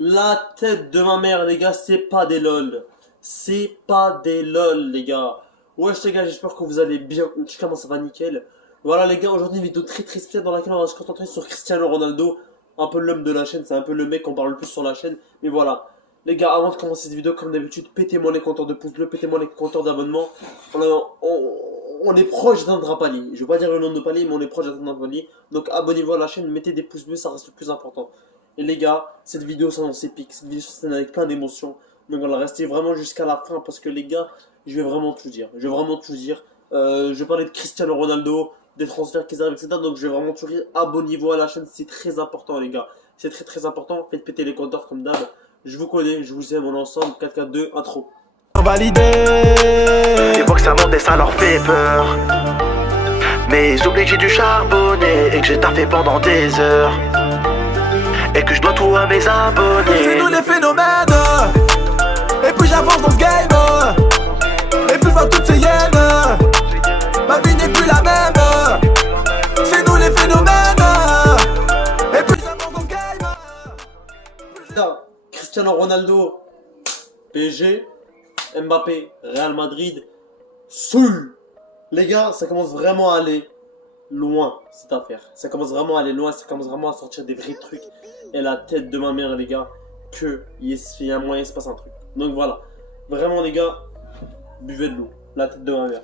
La tête de ma mère, les gars, c'est pas des lol. C'est pas des lol, les gars. Wesh, les gars, j'espère que vous allez bien. En tout cas, moi, ça va nickel. Voilà, les gars, aujourd'hui, une vidéo très très spéciale dans laquelle on va se concentrer sur Cristiano Ronaldo. Un peu l'homme de la chaîne, c'est un peu le mec qu'on parle le plus sur la chaîne. Mais voilà. Les gars, avant de commencer cette vidéo, comme d'habitude, pétez-moi les compteurs de pouces bleus, pétez-moi les compteurs d'abonnement. On est proche d'atteindre un palier. Je vais pas dire le nombre de paliers, mais on est proche d'atteindre un palier. Donc abonnez-vous à la chaîne, mettez des pouces bleus, ça reste le plus important. Et les gars, cette vidéo s'annonce épique, cette vidéo s'annonce avec plein d'émotions. Donc voilà, restez vraiment jusqu'à la fin parce que les gars, je vais vraiment tout dire. Je vais vraiment tout dire. Je vais parler de Cristiano Ronaldo, des transferts qui arrivent, etc. Donc je vais vraiment tout dire. Abonnez-vous à la chaîne, c'est très important les gars. C'est très très important. Faites péter les compteurs comme d'hab. Je vous connais, je vous aime en ensemble. 4, 4, 2, intro. Validé. Ils voient que ça monte et ça leur fait peur. Mais ils oublient que j'ai dû charbonner et que j'ai taffé pendant des heures. Et que je dois tout à mes abonnés. C'est nous les phénomènes. Et plus j'avance dans ce game, et plus je vois toutes ces hyènes. Ma vie n'est plus la même. C'est nous les phénomènes. Et plus j'avance dans ce game. Là, Cristiano Ronaldo, PSG, Mbappé, Real Madrid, seul. Les gars, ça commence vraiment à aller loin cette affaire. Ça commence vraiment à aller loin, ça commence vraiment à sortir des vrais trucs. Et la tête de ma mère, les gars, que il y a un moyen, il se passe un truc. Donc voilà, vraiment les gars, buvez de l'eau. La tête de ma mère.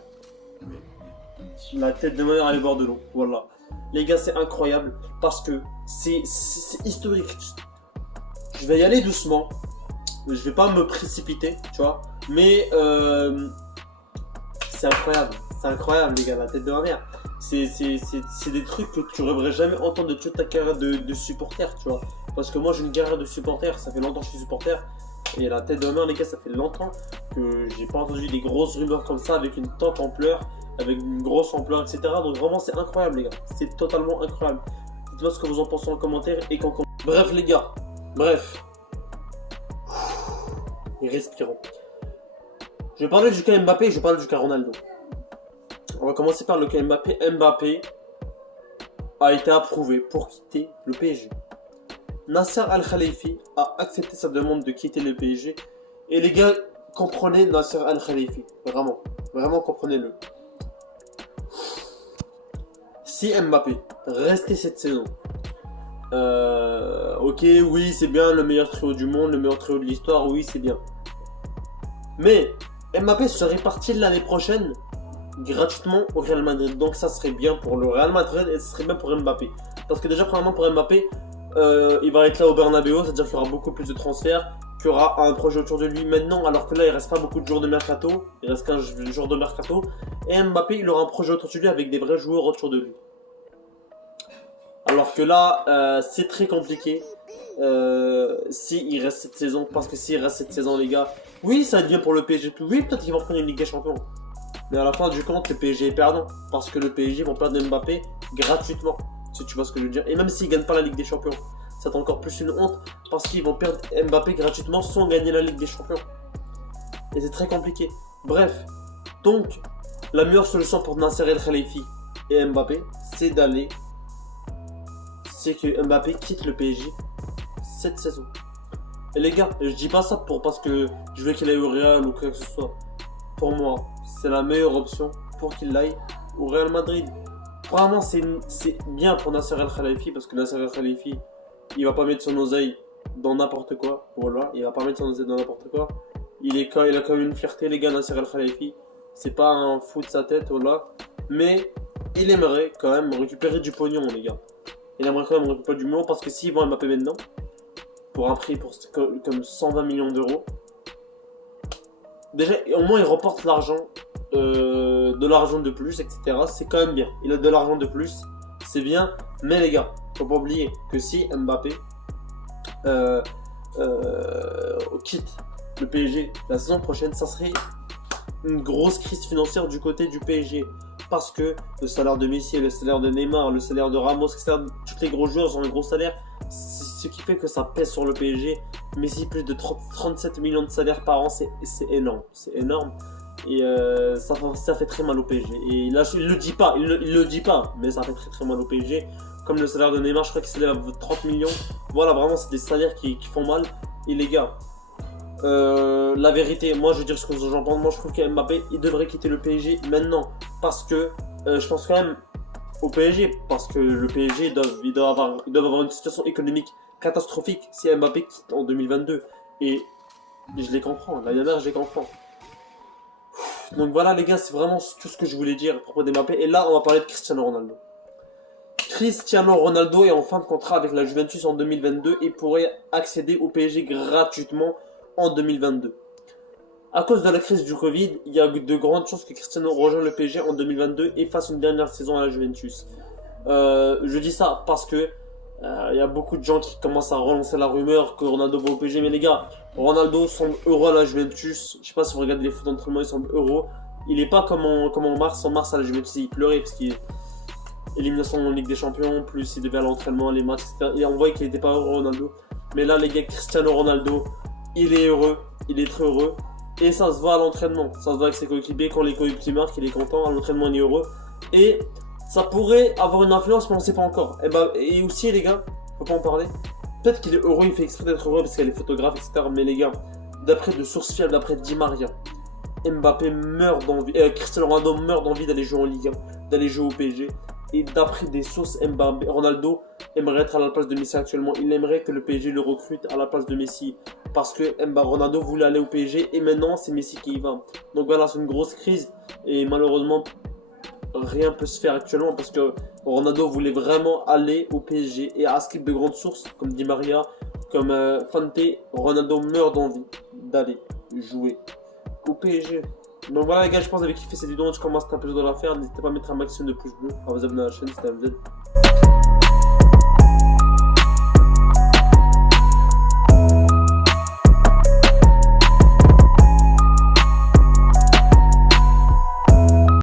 La tête de ma mère, allez boire de l'eau. Voilà. Les gars, c'est incroyable parce que c'est historique. Je vais y aller doucement. Je vais pas me précipiter, tu vois. Mais c'est incroyable. C'est incroyable, les gars, la tête de ma mère. C'est des trucs que tu rêverais jamais entendre de toute ta carrière de supporter, tu vois. Parce que moi, j'ai une carrière de supporter. Ça fait longtemps que je suis supporter. Et la tête de ma mère, les gars, ça fait longtemps que j'ai pas entendu des grosses rumeurs comme ça avec une tante ampleur, avec une grosse ampleur, etc. Donc vraiment, c'est incroyable, les gars. C'est totalement incroyable. Dites-moi ce que vous en pensez en commentaire et qu'en commentaire. Bref, les gars. Bref. Respirons. Je vais parler du cas Mbappé et je vais parler du cas Ronaldo. On va commencer par le cas Mbappé. Mbappé a été approuvé pour quitter le PSG. Nasser Al-Khelaifi a accepté sa demande de quitter le PSG. Et les gars, comprenez Nasser Al-Khelaifi. Vraiment. Vraiment comprenez-le. Si Mbappé restait cette saison, ok, oui, c'est bien le meilleur trio du monde, le meilleur trio de l'histoire, oui, c'est bien. Mais Mbappé serait parti l'année prochaine gratuitement au Real Madrid. Donc ça serait bien pour le Real Madrid et ce serait bien pour Mbappé. Parce que déjà, premièrement, pour Mbappé, il va être là au Bernabéu, c'est-à-dire qu'il y aura beaucoup plus de transferts, qu'il y aura un projet autour de lui maintenant, alors que là, il reste pas beaucoup de jours de mercato. Il reste 15 jours de mercato. Et Mbappé, il aura un projet autour de lui avec des vrais joueurs autour de lui. Alors que là, c'est très compliqué s'il reste cette saison. Parce que s'il reste cette saison, les gars, oui, ça va être bien pour le PSG. Oui, peut-être qu'ils vont prendre une Ligue des Champions. Mais à la fin du compte, le PSG est perdant. Parce que le PSG vont perdre Mbappé gratuitement. Si tu vois ce que je veux dire. Et même s'ils ne gagnent pas la Ligue des Champions, c'est encore plus une honte. Parce qu'ils vont perdre Mbappé gratuitement sans gagner la Ligue des Champions. Et c'est très compliqué. Bref. Donc, la meilleure solution pour Nasser El-Khelaifi et Mbappé, c'est d'aller... c'est que Mbappé quitte le PSG cette saison. Et les gars, je dis pas ça parce que je veux qu'il aille au Real ou quoi que ce soit. Pour moi, c'est la meilleure option pour qu'il aille au Real Madrid. Vraiment, c'est bien pour Nasser El-Khelaifi parce que Nasser El-Khelaifi, il va pas mettre son oseille dans n'importe quoi. Voilà, il va pas mettre son oseille dans n'importe quoi. Il a quand même une fierté, les gars, Nasser El-Khelaifi. C'est pas un fou de sa tête, voilà. Mais il aimerait quand même récupérer du pognon, les gars. Il aimerait quand même récupérer du pognon parce que s'il vend Mbappé maintenant, pour un prix comme 120 millions d'euros, déjà, au moins il reporte l'argent, de l'argent de plus, etc. C'est quand même bien. Il a de l'argent de plus, c'est bien. Mais les gars, faut pas oublier que si Mbappé quitte le PSG la saison prochaine, ça serait une grosse crise financière du côté du PSG. Parce que le salaire de Messi, le salaire de Neymar, le salaire de Ramos, etc., tous les gros joueurs ont un gros salaire. Ce qui fait que ça pèse sur le PSG. Messi, plus de 37 millions de salaire par an, c'est énorme. C'est énorme. Et ça fait très mal au PSG. Et là, il le dit pas, mais ça fait très très mal au PSG. comme le salaire de Neymar, je crois qu'il s'élève à 30 millions. Voilà, vraiment, c'est des salaires qui font mal. Et les gars, la vérité, moi je veux dire ce que j'en pense. Moi je trouve que Mbappé il devrait quitter le PSG maintenant. Parce que je pense quand même au PSG. Parce que le PSG ils doivent avoir une situation économique catastrophique si Mbappé quitte en 2022. Et je les comprends, la dernière je les comprends. Donc voilà les gars, c'est vraiment tout ce que je voulais dire à propos d'Mbappé. Et là on va parler de Cristiano Ronaldo. Cristiano Ronaldo est en fin de contrat avec la Juventus en 2022 et pourrait accéder au PSG gratuitement en 2022. À cause de la crise du Covid, il y a de grandes chances que Cristiano rejoigne le PSG en 2022 et fasse une dernière saison à la Juventus. Je dis ça parce que il y a beaucoup de gens qui commencent à relancer la rumeur que Ronaldo va au PSG. Mais les gars, Ronaldo semble heureux à la Juventus. Je sais pas si vous regardez les photos d'entraînement, il semble heureux. Il est pas comme en mars. En mars à la Juventus, il pleurait parce qu'il élimination en Ligue des Champions, plus il devait à l'entraînement, les matchs, etc. Et on voit qu'il n'était pas heureux, Ronaldo. Mais là, les gars, Cristiano Ronaldo, il est heureux, il est très heureux. Et ça se voit à l'entraînement, ça se voit avec ses coéquipiers. Quand les coéquipiers marquent, il est content, à l'entraînement, il est heureux. Et ça pourrait avoir une influence, mais on ne sait pas encore. Et aussi, les gars, faut pas en parler. Peut-être qu'il est heureux, il fait exprès d'être heureux parce qu'il y a les photographes, etc. Mais les gars, d'après de sources fiables, d'après Di Maria, Mbappé meurt d'envie, Cristiano Ronaldo meurt d'envie d'aller jouer en Ligue 1, d'aller jouer au PSG. Et d'après des sources, Ronaldo aimerait être à la place de Messi actuellement. Il aimerait que le PSG le recrute à la place de Messi. Parce que Ronaldo voulait aller au PSG et maintenant c'est Messi qui y va. Donc voilà, c'est une grosse crise. Et malheureusement, rien ne peut se faire actuellement. Parce que Ronaldo voulait vraiment aller au PSG. Et à skip de grandes sources, comme Di Maria, comme Fante, Ronaldo meurt d'envie d'aller jouer au PSG. Donc voilà les gars, je pense que vous avez kiffé cette vidéo, je commence à un peu de la faire. N'hésitez pas à mettre un maximum de pouces bleus, à vous abonner à la chaîne, c'était MZ.